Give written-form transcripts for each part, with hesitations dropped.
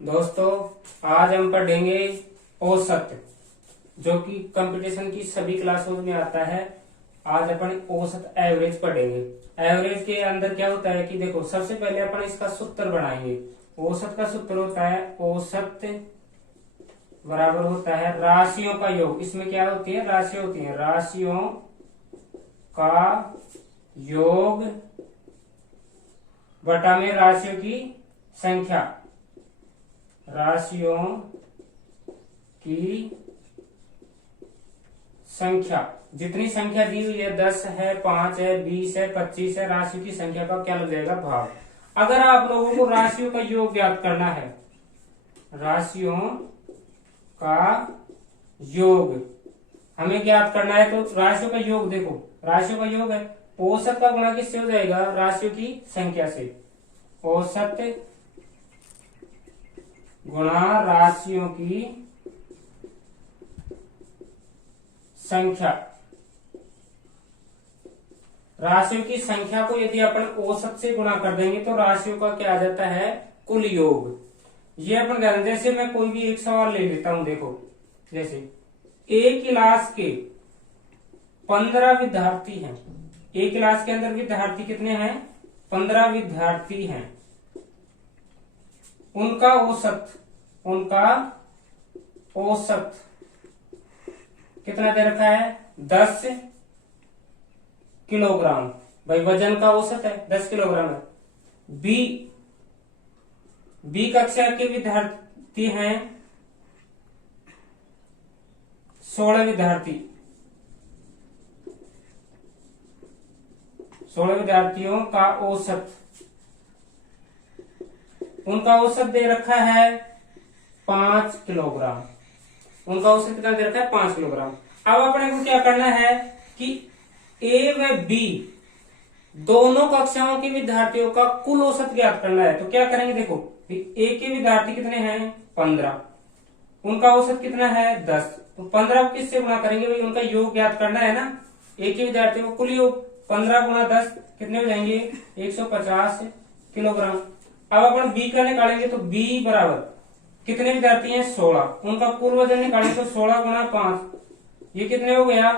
दोस्तों, आज हम पढ़ेंगे औसत, जो कि कंपटीशन की सभी क्लासों में आता है। आज अपन औसत एवरेज पढ़ेंगे। एवरेज के अंदर क्या होता है कि देखो, सबसे पहले अपन इसका सूत्र बनाएंगे। औसत का सूत्र होता है औसत बराबर होता है राशियों का योग। इसमें क्या होती है? राशियां होती है। राशियों का योग बटा में राशियों की संख्या। राशियों की संख्या, जितनी संख्या दी हुई है, 10 है, 5 है, 20 है, 25 है, राशियों की संख्या का क्या लग जाएगा? भाग। अगर आप लोगों को राशियों का योग ज्ञात करना है, राशियों का योग हमें ज्ञात करना है, तो राशियों का योग देखो, राशियों का योग है औसत का गुणा किससे हो जाएगा? राशियों की संख्या से। औसत गुणा राशियों की संख्या। राशियों की संख्या को यदि अपन औसत से गुणा कर देंगे तो राशियों का क्या आ जाता है? कुल योग। ये अपन करें, जैसे मैं कोई भी एक सवाल ले लेता हूं। देखो, जैसे एक क्लास के 15 विद्यार्थी हैं। एक क्लास के अंदर विद्यार्थी कितने हैं? 15 विद्यार्थी हैं। उनका औसत कितना दे रखा है? 10 किलोग्राम। भाई वजन का औसत है 10 किलोग्राम है। बी कक्षा के विद्यार्थी हैं 16 विद्यार्थी। 16 विद्यार्थियों का औसत, उनका औसत दे रखा है 5 किलोग्राम। उनका औसत कितना दे रखा है? 5 किलोग्राम। अब अपने को क्या करना है कि ए व बी दोनों कक्षाओं के विद्यार्थियों का कुल औसत ज्ञात करना है। तो क्या करेंगे? देखो, ए के विद्यार्थी कितने हैं? 15। उनका औसत कितना है? 10। तो 15 को किससे गुणा करेंगे? भाई उनका योग ज्ञात करना है ना। ए के विद्यार्थियों का कुल योग 15 गुणा 10 कितने हो जाएंगे? 150 किलोग्राम। अब अपन बी का निकालेंगे तो बी बराबर कितने विद्यार्थी हैं? 16। उनका कुल वजन निकालेंगे तो 16 गुणा 5, ये कितने हो गया?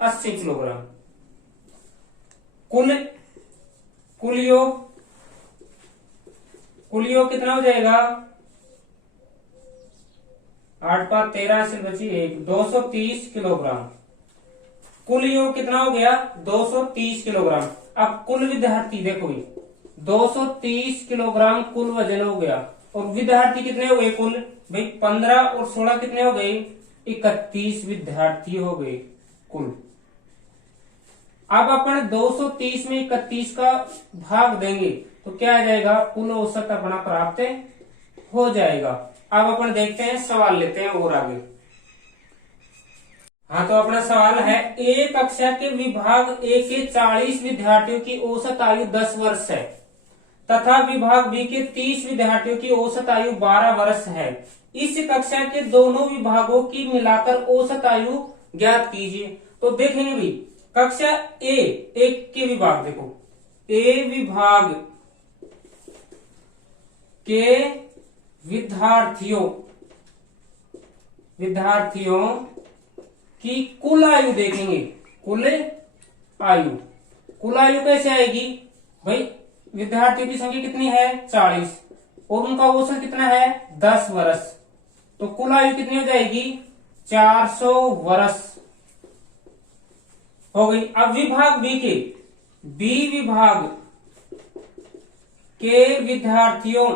80 किलोग्राम। कुल योग कितना हो जाएगा? 8 5 13 से बची 1, 230 किलोग्राम। कुल योग कितना हो गया? 230 किलोग्राम। अब कुल विद्यार्थी देखो, 230 किलोग्राम कुल वजन हो गया। और विद्यार्थी कितने हो गए कुल? भाई 15 और 16 कितने हो गए? 31 विद्यार्थी हो गए कुल। अब अपन 230 में 31 का भाग देंगे तो क्या आ जाएगा? कुल औसत अपना प्राप्त हो जाएगा। अब अपन देखते हैं, सवाल लेते हैं और आगे। हाँ, तो अपना सवाल है, एक कक्षा के विभाग ए के 40 विद्यार्थियों की औसत आयु 10 वर्ष है तथा विभाग बी के 30 विद्यार्थियों की औसत आयु 12 वर्ष है। इस कक्षा के दोनों विभागों की मिलाकर औसत आयु ज्ञात कीजिए। तो देखेंगे भाई, कक्षा एक के विभाग देखो, ए विभाग के विद्यार्थियों की कुल आयु देखेंगे। कुल आयु कैसे आएगी? भाई विद्यार्थियों की संख्या कितनी है? 40 और उनका औसत कितना है? 10 वर्ष। तो कुल आयु कितनी हो जाएगी? 400 वर्ष हो गई। अब विभाग बी विभाग के विद्यार्थियों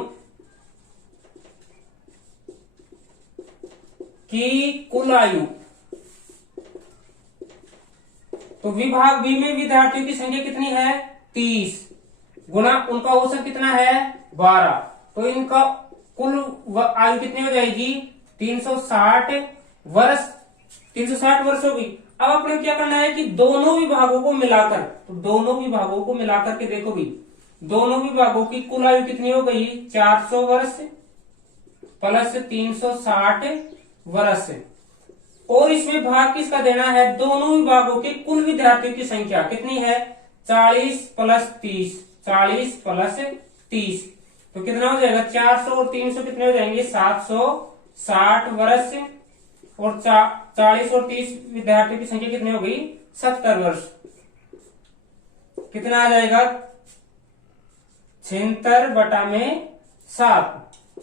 की कुल आयु, तो विभाग बी में विद्यार्थियों की संख्या कितनी है? 30 गुना उनका औसत कितना है? 12। तो इनका कुल आयु कितनी हो जाएगी? 360 वर्ष। 360 वर्ष होगी। अब अपने क्या करना है कि दोनों विभागों को मिलाकर, तो दोनों विभागों को मिलाकर के देखो भी, दोनों विभागों की कुल आयु कितनी हो गई? 400 वर्ष प्लस 360 वर्ष। और इसमें भाग किसका देना है? दोनों विभागों के कुल विद्यार्थियों की संख्या कितनी है? 40 प्लस 30। 40 प्लस 30 तो कितना हो जाएगा 400 और 300 कितने हो जाएंगे 760 वर्ष, और 40 और 30 विद्यार्थियों की संख्या कितनी हो गई 70 वर्ष। कितना आ जाएगा 76/7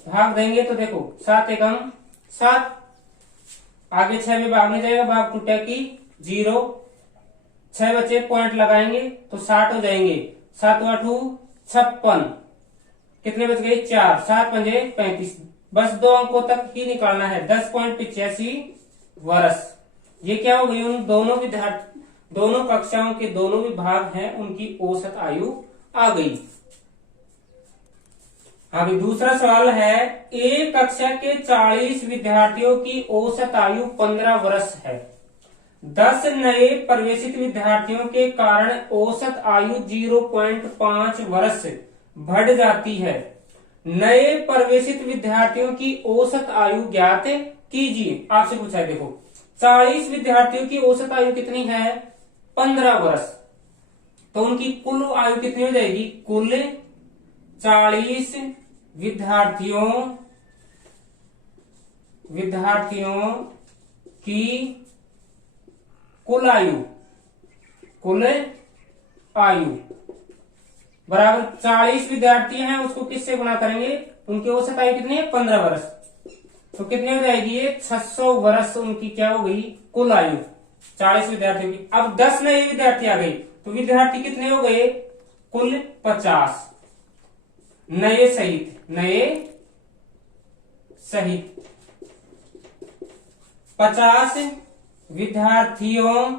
भाग देंगे तो देखो 7 एकम 7, आगे 6 में भाग नहीं जाएगा, भाग टूटा की 0, 6 बचे पॉइंट लगाएंगे तो 60 हो जाएंगे, 7 8 56, कितने बच गए 4, 7 पंजे 35, बस 2 अंकों तक ही निकालना है, 10.85 वर्ष। ये क्या हो गई उन दोनों विद्यार्थी, दोनों कक्षाओं के दोनों विभाग हैं उनकी औसत आयु आ गई। अभी दूसरा सवाल है, एक कक्षा के 40 विद्यार्थियों की औसत आयु 15 वर्ष है। 10 नए प्रवेशित विद्यार्थियों के कारण औसत आयु 0.5 वर्ष बढ़ जाती है। नए प्रवेशित विद्यार्थियों की औसत आयु ज्ञात कीजिए। आपसे पूछा है, देखो 40 विद्यार्थियों की औसत आयु कितनी है 15 वर्ष, तो उनकी कुल आयु कितनी हो जाएगी, कुल 40 विद्यार्थियों की कुल आयु बराबर 40 विद्यार्थी हैं, उसको किससे गुणा करेंगे, उनकी औसत आयु कितनी है 15 वर्ष, तो कितनी हो जाएगी ये 600 वर्ष उनकी क्या हो गई कुल आयु 40 विद्यार्थियों की। अब 10 नए विद्यार्थी आ गए तो विद्यार्थी कितने हो गए कुल 50, नए सहित 50 विद्यार्थियों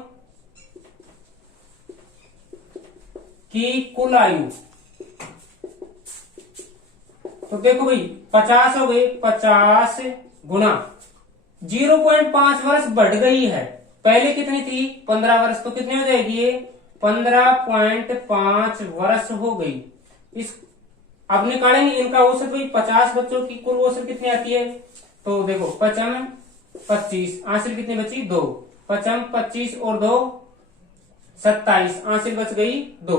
की कुल आयु, तो देखो भाई 50 हो गई, 50 गुना 0.5 वर्ष बढ़ गई है, पहले कितनी थी 15 वर्ष, तो कितनी हो जाएगी ये 15.5 वर्ष हो गई। इस अब निकालेंगे इनका औसत, भाई 50 बच्चों की कुल औसत कितनी आती है, तो देखो 55 25, आंसर कितनी बची 2, 55 25 और 2 27, आंसर बच गई 2,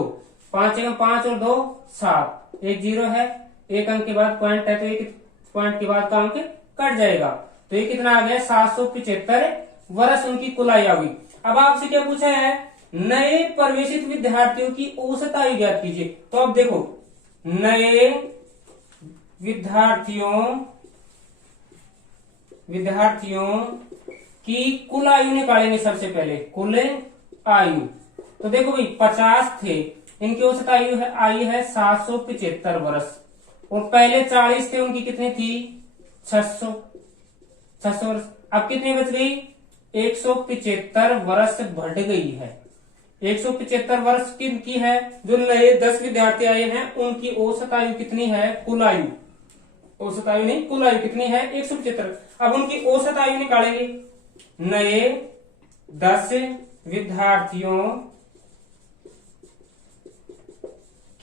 5 एकम 5 और 2 7, एक 0 है, एक अंक के बाद पॉइंट है तो एक पॉइंट के बाद का अंक कट जाएगा, तो ये कितना आ गया 775 वर्ष उनकी कुल आयु आ गई। अब आपसे क्या पूछा है, नए प्रवेशित विद्यार्थियों की औसत आयु ज्ञात कीजिए। तो अब देखो नए विद्यार्थियों की कुल आयु निकालेंगे सबसे पहले, कुल आयु, तो देखो भाई 50 थे, इनकी औसत आयु है 775 वर्ष, और पहले 40 थे उनकी कितनी थी 600 वर्ष, अब कितनी बच गई 175 वर्ष बढ़ गई है, 175 वर्ष की है। जो नए 10 विद्यार्थी आए हैं उनकी औसत आयु कितनी है, कुल आयु, औसत आयु नहीं कुल आयु कितनी है 175। अब उनकी औसत आयु निकालेंगे, नए 10 विद्यार्थियों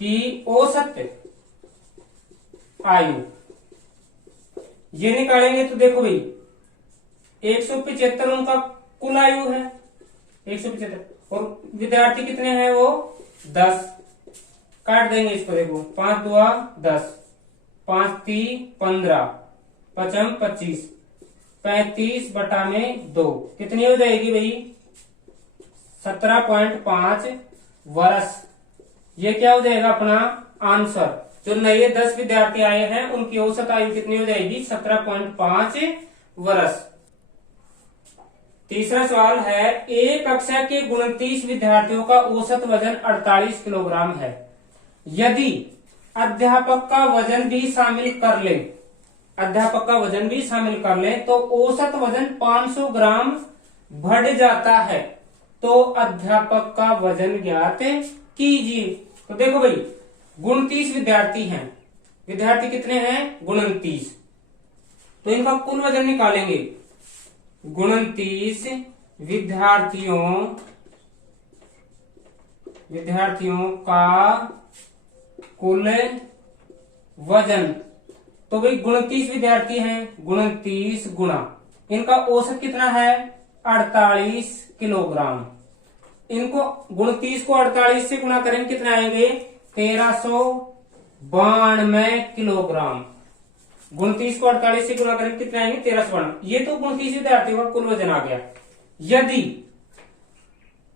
की औसत आयु ये निकालेंगे, तो देखो भाई 175 उनका कुल आयु है 175, और विद्यार्थी कितने हैं वो 10, काट देंगे इसको, देखो 5 2 10, 5 3 15, 55 25, 35/2 कितनी हो जाएगी भाई 17.5 वर्ष। ये क्या हो जाएगा अपना आंसर, जो नए 10 विद्यार्थी आए हैं उनकी औसत आयु कितनी हो जाएगी 17.5 वर्ष। तीसरा सवाल है, एक कक्षा के 29 विद्यार्थियों का औसत वजन 48 किलोग्राम है। यदि अध्यापक का वजन भी शामिल कर ले तो औसत वजन 500 ग्राम बढ़ जाता है, तो अध्यापक का वजन ज्ञात कीजिए। तो देखो भाई 29 विद्यार्थी हैं, विद्यार्थी कितने हैं 29, तो इनका कुल वजन निकालेंगे, 29 विद्यार्थियों का कुल वजन, तो भाई 29 विद्यार्थी हैं, 29 गुणा इनका औसत कितना है 48 किलोग्राम। इनको 29 को 48 से गुणा करेंगे कितना आएंगे 1300 92 किलोग्राम। 29 को 48 से गुणा करेंगे कितना आएंगे 1392। ये तो 29 विद्यार्थियों का कुल वजन आ गया। यदि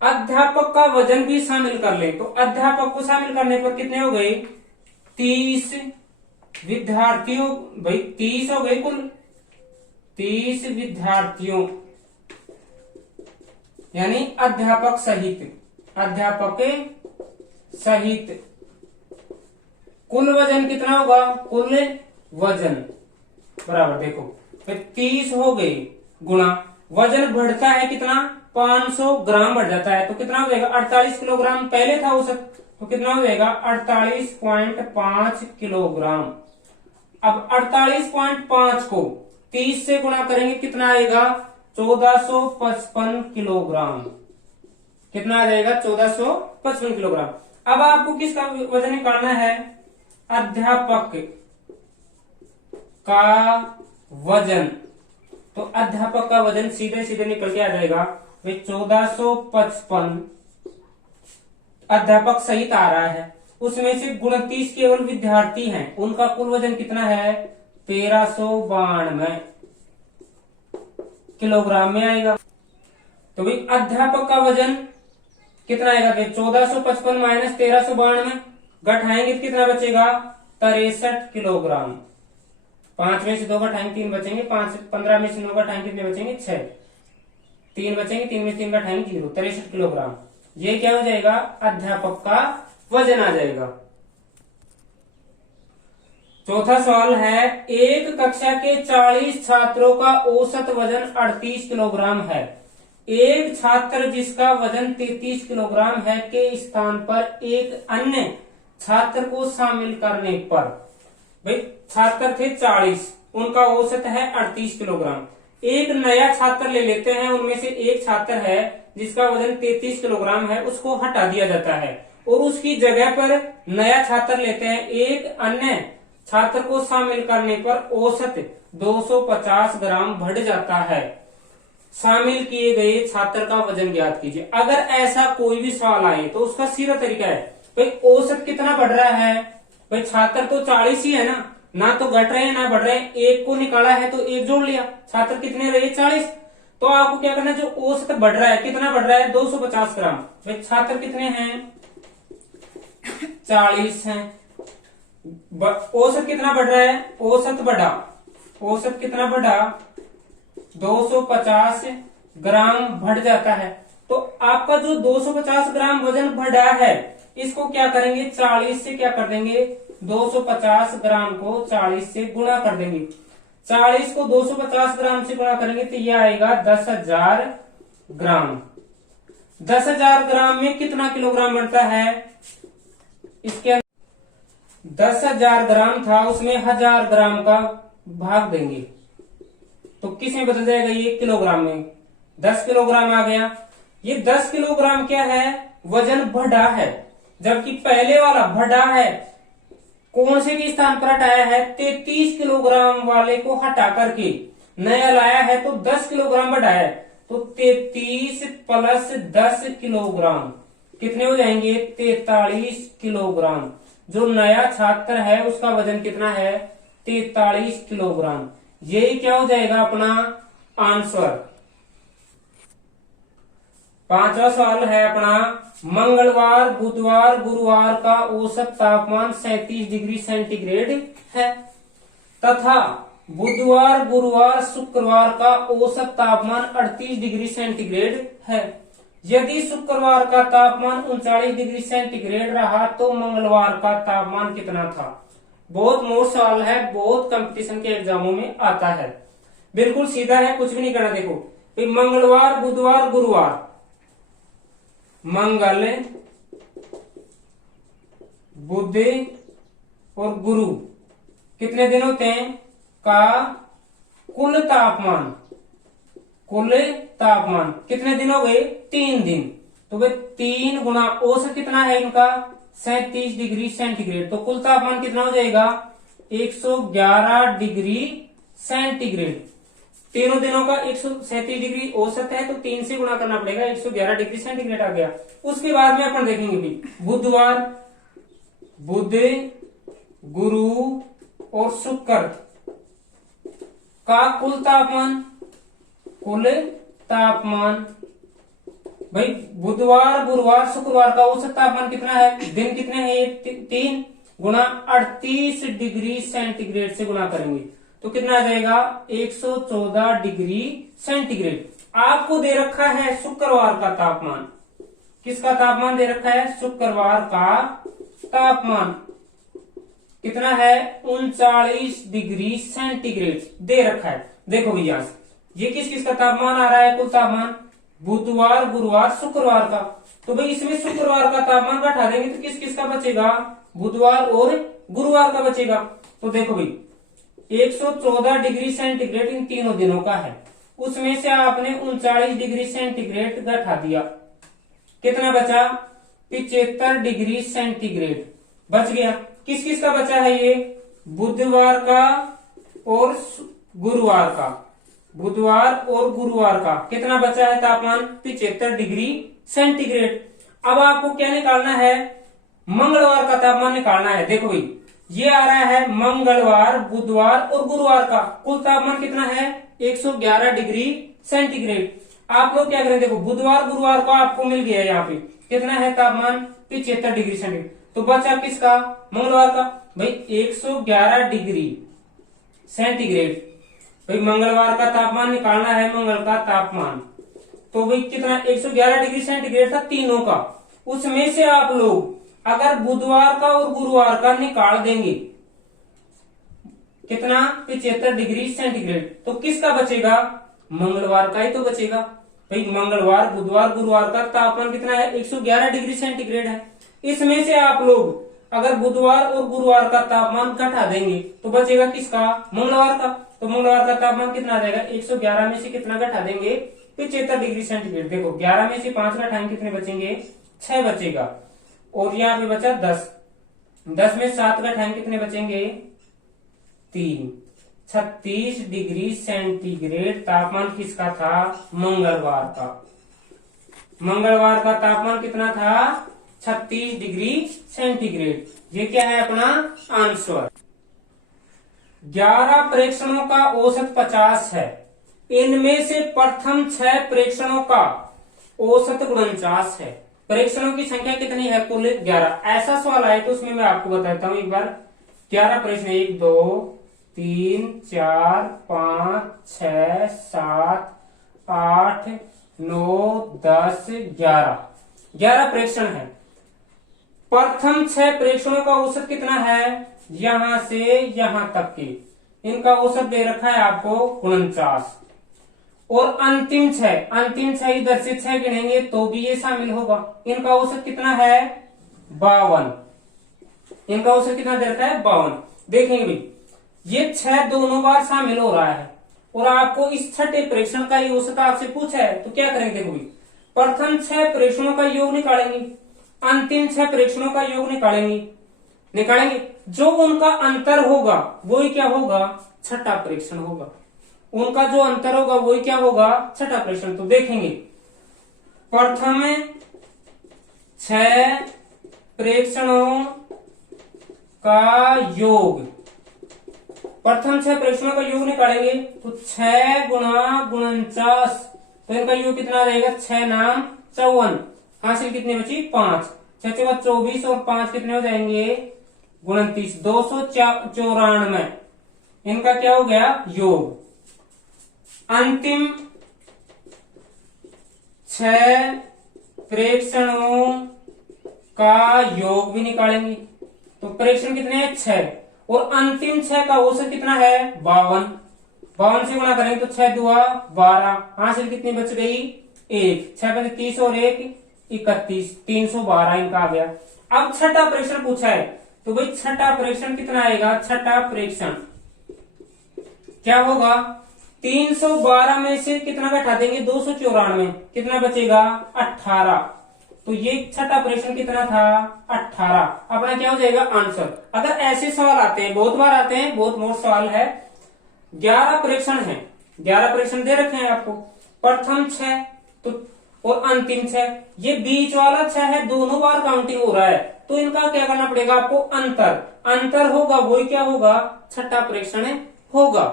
अध्यापक का वजन भी शामिल कर ले तो अध्यापक को शामिल करने पर कितने हो गए 30 विद्यार्थियों। भाई 30 हो गए कुल 30 विद्यार्थियों, यानी अध्यापक सहित कुल वजन कितना होगा। कुल वजन बराबर देखो फिर 30 हो गई गुणा वजन बढ़ता है कितना 500 ग्राम बढ़ जाता है तो कितना हो जाएगा 48 किलोग्राम पहले था औसत, तो कितना हो जाएगा 48.5 किलोग्राम। अब 48.5 को 30 से गुणा करेंगे कितना आएगा 1455 किलोग्राम। कितना आ जाएगा 1455 किलोग्राम। अब आपको किसका वजन निकालना है अध्यापक का वजन। तो अध्यापक का वजन सीधे सीधे निकल के आ जाएगा 1455 अध्यापक सहित आ रहा है, उसमें से 29 केवल विद्यार्थी हैं, उनका कुल वजन कितना है 1392 किलोग्राम में आएगा। तो भाई अध्यापक का वजन कितना आएगा 1455 माइनस 1392 घटाएंगे तो कितना बचेगा 63 किलोग्राम। 5 में से 2 घटाएंगे 3 बचेंगे, 15 में से 9 घटाएंगे कितने बचेंगे 6, 3 बचेंगे, 3 में से 3 घटाएंगे 0, 63 किलोग्राम। ये क्या हो जाएगा अध्यापक का वजन आ जाएगा। चौथा सवाल है एक कक्षा के 40 छात्रों का औसत वजन 38 किलोग्राम है। एक छात्र जिसका वजन 33 किलोग्राम है के स्थान पर एक अन्य छात्र को शामिल करने पर, भाई छात्र थे 40 उनका औसत है 38 किलोग्राम। एक नया छात्र ले लेते हैं, उनमें से एक छात्र है जिसका वजन 33 किलोग्राम है, उसको हटा दिया जाता है और उसकी जगह पर नया छात्र लेते हैं। एक अन्य छात्र को शामिल करने पर औसत 250 ग्राम बढ़ जाता है। शामिल किए गए छात्र का वजन ज्ञात कीजिए। अगर ऐसा कोई भी सवाल आए तो उसका सीधा तरीका है भाई औसत कितना बढ़ रहा है, भाई छात्र तो 40 ही है ना तो घट रहे हैं ना बढ़ रहे हैं। एक को निकाला है तो एक जोड़ लिया, छात्र कितने रहे 40। तो आपको क्या करना है जो औसत बढ़ रहा है कितना बढ़ रहा है 250 ग्राम। भाई छात्र कितने हैं 40 हैं, औसत कितना बढ़ रहा है औसत कितना बढ़ा 250 ग्राम बढ़ जाता है। तो आपका जो 250 ग्राम वजन बढ़ा है इसको क्या करेंगे 40 से क्या कर देंगे 250 ग्राम को 40 से गुणा कर देंगे। 40 को 250 ग्राम से गुणा करेंगे तो यह आएगा 10,000 ग्राम। 10,000 ग्राम में कितना किलोग्राम बनता है, इसके 10,000 ग्राम था उसमें 1000 ग्राम का भाग देंगे तो किस में बदल जाएगा ये किलोग्राम में, 10 किलोग्राम आ गया। ये 10 किलोग्राम क्या है वजन बढ़ा है, जबकि पहले वाला बढ़ा है कौन से के स्थान पर हटाया है 33 किलोग्राम वाले को हटा करके नया लाया है तो 10 किलोग्राम बढ़ाया है। तो 33 प्लस 10 किलोग्राम कितने हो जाएंगे 43 किलोग्राम। जो नया छात्र है उसका वजन कितना है 43 किलोग्राम। यही क्या हो जाएगा अपना आंसर। पांचवा सवाल है अपना मंगलवार बुधवार गुरुवार का औसत तापमान 37 डिग्री सेंटीग्रेड है तथा बुधवार गुरुवार शुक्रवार का औसत तापमान 38 डिग्री सेंटीग्रेड है। यदि शुक्रवार का तापमान 39 डिग्री सेंटीग्रेड रहा तो मंगलवार का तापमान कितना था। बहुत मोस्ट सवाल है, बहुत कंपटीशन के एग्जामों में आता है। बिल्कुल सीधा है, कुछ भी नहीं करना। देखो मंगलवार बुधवार गुरुवार, मंगल बुध और गुरु कितने दिन होते हैं का कुल तापमान कितने दिन हो गए 3 दिन। तो वे 3 गुना औसत कितना है इनका 37 डिग्री सेंटीग्रेड। तो कुल तापमान कितना हो जाएगा 111 डिग्री सेंटीग्रेड। तीनों दिनों का 137 डिग्री औसत है तो 3 से गुणा करना पड़ेगा, 111 डिग्री सेंटीग्रेड आ गया। उसके बाद में अपन देखेंगे भी बुधवार बुध गुरु और शुक्र का कुल तापमान भाई बुधवार गुरुवार शुक्रवार का औसत तापमान कितना है, दिन कितने हैं, 3 गुणा 38 डिग्री सेंटीग्रेड से गुणा करेंगे तो कितना आ जाएगा 114 डिग्री सेंटीग्रेड। आपको दे रखा है शुक्रवार का तापमान, किसका तापमान दे रखा है, शुक्रवार का तापमान कितना है 39 डिग्री सेंटीग्रेड दे रखा है। देखो भैया ये किस किस का तापमान आ रहा है, कुल तापमान बुधवार गुरुवार शुक्रवार का, तो भाई इसमें शुक्रवार का तापमान घटा देंगे तो किस किस का बचेगा, बुधवार और गुरुवार का बचेगा। तो देखो भाई 114 डिग्री सेंटीग्रेड इन तीनों दिनों का है, उसमें से आपने 39 डिग्री सेंटीग्रेड घटा दिया, कितना बचा 75 डिग्री सेंटीग्रेड बच गया। किस किस का बचा है ये, बुधवार का और गुरुवार का, बुधवार और गुरुवार का कितना बचा है तापमान 75 डिग्री सेंटीग्रेड। अब आपको क्या निकालना है, मंगलवार का तापमान निकालना है। देखो भाई ये आ रहा है मंगलवार बुधवार और गुरुवार का कुल तापमान कितना है 111 डिग्री सेंटीग्रेड। आप लोग क्या करें, देखो बुधवार गुरुवार को आपको मिल गया यहाँ पे कितना है तापमान 75 डिग्री सेंटीग्रेड, तो बचा किसका, मंगलवार का, भाई 111 डिग्री सेंटीग्रेड। भाई मंगलवार का तापमान निकालना है, मंगल का तापमान तो भाई कितना 111 डिग्री सेंटीग्रेड था तीनों का, उसमें से आप लोग अगर बुधवार का और गुरुवार का निकाल देंगे कितना 75 डिग्री सेंटीग्रेड, तो किसका बचेगा, मंगलवार का ही तो बचेगा। भाई मंगलवार बुधवार गुरुवार का तापमान कितना है 111 डिग्री सेंटीग्रेड है, इसमें से आप लोग अगर बुधवार और गुरुवार का तापमान घटा देंगे तो बचेगा किसका, मंगलवार का। तो मंगलवार का तापमान कितना आ जाएगा 111 में से कितना घटा देंगे 75 डिग्री सेंटीग्रेड। देखो 11 में से 5 घटाएंगे कितने बचेंगे 6 बचेगा, और यहाँ पे बचा 10, 10 में 7 घटाएंगे कितने बचेंगे 3, 36 डिग्री सेंटीग्रेड तापमान किसका था, मंगलवार का। मंगलवार का तापमान कितना था 36 डिग्री सेंटीग्रेड। ये क्या है अपना आंसर। 11 प्रेक्षणों का औसत 50 है, इनमें से प्रथम 6 प्रेक्षणों का औसत 49 है। प्रेक्षणों की संख्या कितनी है, कुल 11। ऐसा सवाल आए तो उसमें मैं आपको बताता हूं एक बार। 11 प्रश्न 1 2 3 4 5 6 7 8 9 10 11 प्रेक्षण है। प्रथम 6 प्रेक्षणों का औसत कितना है, यहां से यहां तक के इनका औसत दे रखा है आपको 49, और अंतिम 6 इधर से 6 गिनेंगे तो भी ये शामिल होगा, इनका औसत कितना है 52, इनका औसत कितना दे रखा है 52। देखेंगे भाई ये 6 दोनों बार शामिल हो रहा है, और आपको इस छठे प्रेक्षण का ये औसत आपसे पूछा है तो क्या करेंगे, देखो भाई प्रथम 6 प्रेक्षणों का योग निकालेंगे, अंतिम 6 प्रेक्षणों का योग निकालेंगे, जो उनका अंतर होगा वही क्या होगा, छठा प्रेक्षण होगा। उनका जो अंतर होगा वही क्या होगा, छठा प्रेक्षण। तो देखेंगे प्रथम 6 प्रेक्षणों का योग, प्रथम 6 प्रेक्षणों का योग निकालेंगे तो 6 गुणा 49, तो इनका योग कितना आ जाएगा 6 नाम 54, हासिल कितनी बची 5, 6 चौका 24 और 5 कितने हो जाएंगे 29, 294। इनका क्या हो गया योग। अंतिम 6 प्रेक्षणों का योग भी निकालेंगे, तो प्रेक्षण कितने हैं 6, और अंतिम 6 का औसत कितना है 52, 52 से गुणा करेंगे तो 6 दुआ 12, हासिल कितनी बच गई 1, 6 बचे 30 और 1 31, 312 इनका आ गया। अब छठा प्रेक्षण पूछा है तो भाई छठा प्रेक्षण कितना आएगा, छठा प्रेक्षण क्या होगा 312 में से कितना घटा देंगे 294, कितना बचेगा 18, तो ये छठा प्रेक्षण कितना था 18, अपना क्या हो जाएगा आंसर। अगर ऐसे सवाल आते हैं, बहुत बार आते हैं, बहुत मोट सवाल है, 11 प्रेक्षण है, 11 प्रेक्षण दे रखे हैं आपको, प्रथम 6 तो और अंतिम 6, ये बीच वाला 6 है दोनों बार काउंटिंग हो रहा है तो इनका क्या करना पड़ेगा आपको, अंतर। अंतर होगा वही क्या होगा, छठा प्रेक्षण होगा।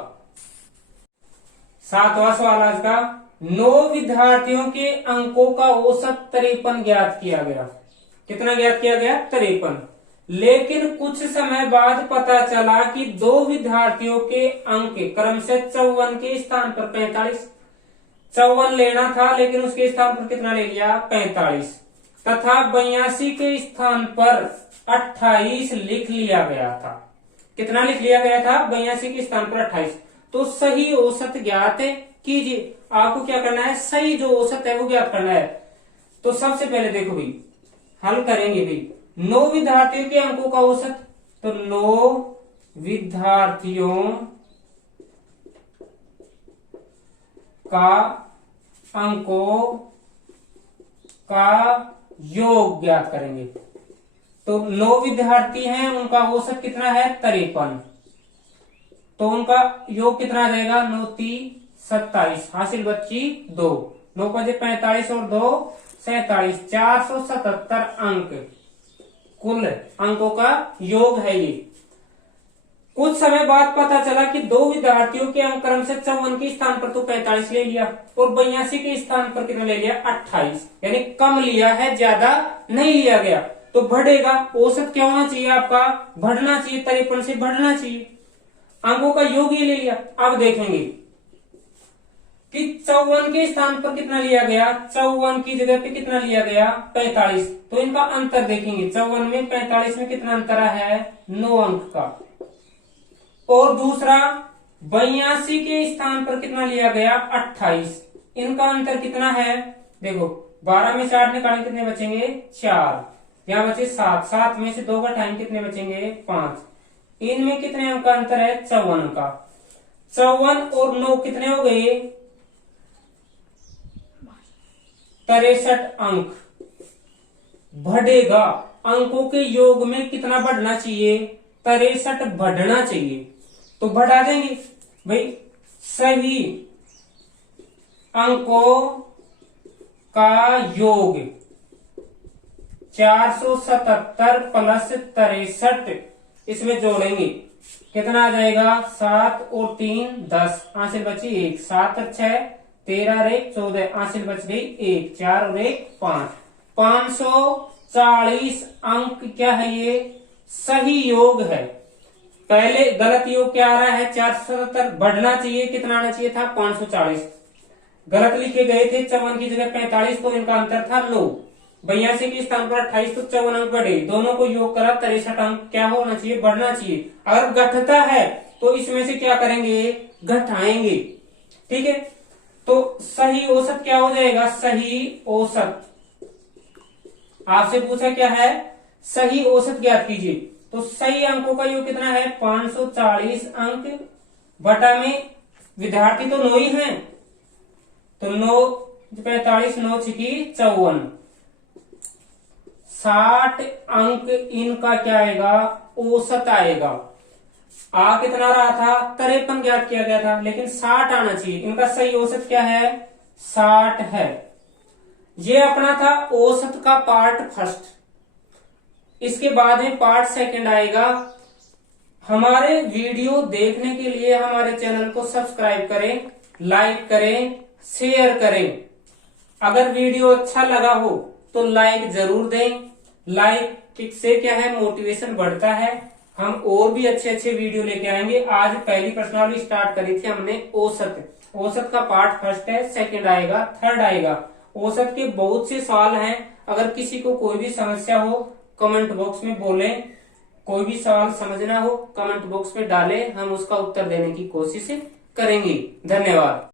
सातवां सवाल आज का, 9 विद्यार्थियों के अंकों का औसत 53 ज्ञात किया गया। कितना ज्ञात किया गया, 53। लेकिन कुछ समय बाद पता चला कि 2 विद्यार्थियों के अंक क्रमशः 54 के स्थान पर 45, 54 लेना था लेकिन उसके स्थान पर कितना ले लिया, 45, तथा 82 के स्थान पर 28 लिख लिया गया था। कितना लिख लिया गया था, 82 के स्थान पर 28। तो सही औसत ज्ञात कीजिए। आपको क्या करना है, सही जो औसत है वो ज्ञात करना है। तो सबसे पहले देखो भाई, हल करेंगे भाई, 9 विद्यार्थियों के अंकों का औसत, तो 9 विद्यार्थियों का अंकों का योग ज्ञात करेंगे। तो 9 विद्यार्थी हैं, उनका औसत कितना है, 53। तो उनका योग कितना आ जाएगा, 9 3 27, हासिल बच्ची 2, 9 5 45 और 2 47, 477 अंक कुल अंकों का योग है ये। कुछ समय बाद पता चला कि 2 विद्यार्थियों के अंक क्रम से 54 के स्थान पर तो 45 ले लिया और 82 के स्थान पर कितना ले लिया, 28, यानी कम लिया है, ज्यादा नहीं लिया गया। तो बढ़ेगा, औसत क्या होना चाहिए आपका, बढ़ना चाहिए, 53 से बढ़ना चाहिए। अंकों का योग ये ले लिया। अब देखेंगे कि 54 के स्थान पर कितना लिया गया, 54 की जगह पे कितना लिया गया, 45। तो इनका अंतर देखेंगे, 54 में 45 में कितना अंतर है, 9 अंक का। और दूसरा 82 के स्थान पर कितना लिया गया, 28। इनका अंतर कितना है, देखो 12 में 4 निकालें कितने बचेंगे, 4, यहाँ बचे 7, 7 में से 2 का टाइम कितने बचेंगे, 5। इनमें कितने अंक का अंतर है, 54 का। 54 और 9 कितने हो गए, 63 अंक। बढ़ेगा, अंकों के योग में कितना बढ़ना चाहिए, 63 बढ़ना चाहिए। तो बढ़ा देंगे भाई, सही अंकों का योग 477 प्लस 63 इसमें जोड़ेंगे, कितना आ जाएगा, 7 और 3 10, हासिल बची 1, 7 और 6 13 और 1 14, हासिल बच गई 1, 4 और 1 5, 540 अंक क्या है ये, सही योग है। पहले गलत योग क्या आ रहा है, 477, बढ़ना चाहिए, कितना आना चाहिए था, 540। गलत लिखे गए थे, 54 की जगह 45, तो इनका अंतर था 9। 82 के स्थान पर 28, तो 54 अंक बढ़े, दोनों को योग करा, 63 अंक क्या होना चाहिए, बढ़ना चाहिए। अगर घटता है तो इसमें से क्या करेंगे, घटाएंगे, ठीक है। तो सही औसत क्या हो जाएगा, सही औसत, आपसे पूछा क्या है, सही औसत ज्ञात कीजिए। तो सही अंकों का योग कितना है, 540 अंक, बटा में विद्यार्थी तो 9 ही हैं, तो 9 45 9 छिकी 54, 60 अंक इनका क्या आएगा, औसत आएगा। आ कितना रहा था, 53 ज्ञात किया गया था, लेकिन 60 आना चाहिए। इनका सही औसत क्या है, 60 है। ये अपना था औसत का पार्ट फर्स्ट। इसके बाद में पार्ट सेकंड आएगा। हमारे वीडियो देखने के लिए हमारे चैनल को सब्सक्राइब करें, लाइक करें, शेयर करें। अगर वीडियो अच्छा लगा हो तो लाइक जरूर दें। लाइक से क्या है, मोटिवेशन बढ़ता है। हम और भी अच्छे अच्छे वीडियो लेके आएंगे। आज पहली प्रश्नावली स्टार्ट करी थी हमने औसत। औसत का पार्ट फर्स्ट है, सेकंड आएगा, थर्ड आएगा। औसत के बहुत से सवाल हैं। अगर किसी को कोई भी समस्या हो कमेंट बॉक्स में बोलें। कोई भी सवाल समझना हो कमेंट बॉक्स में डालें, हम उसका उत्तर देने की कोशिश करेंगे। धन्यवाद।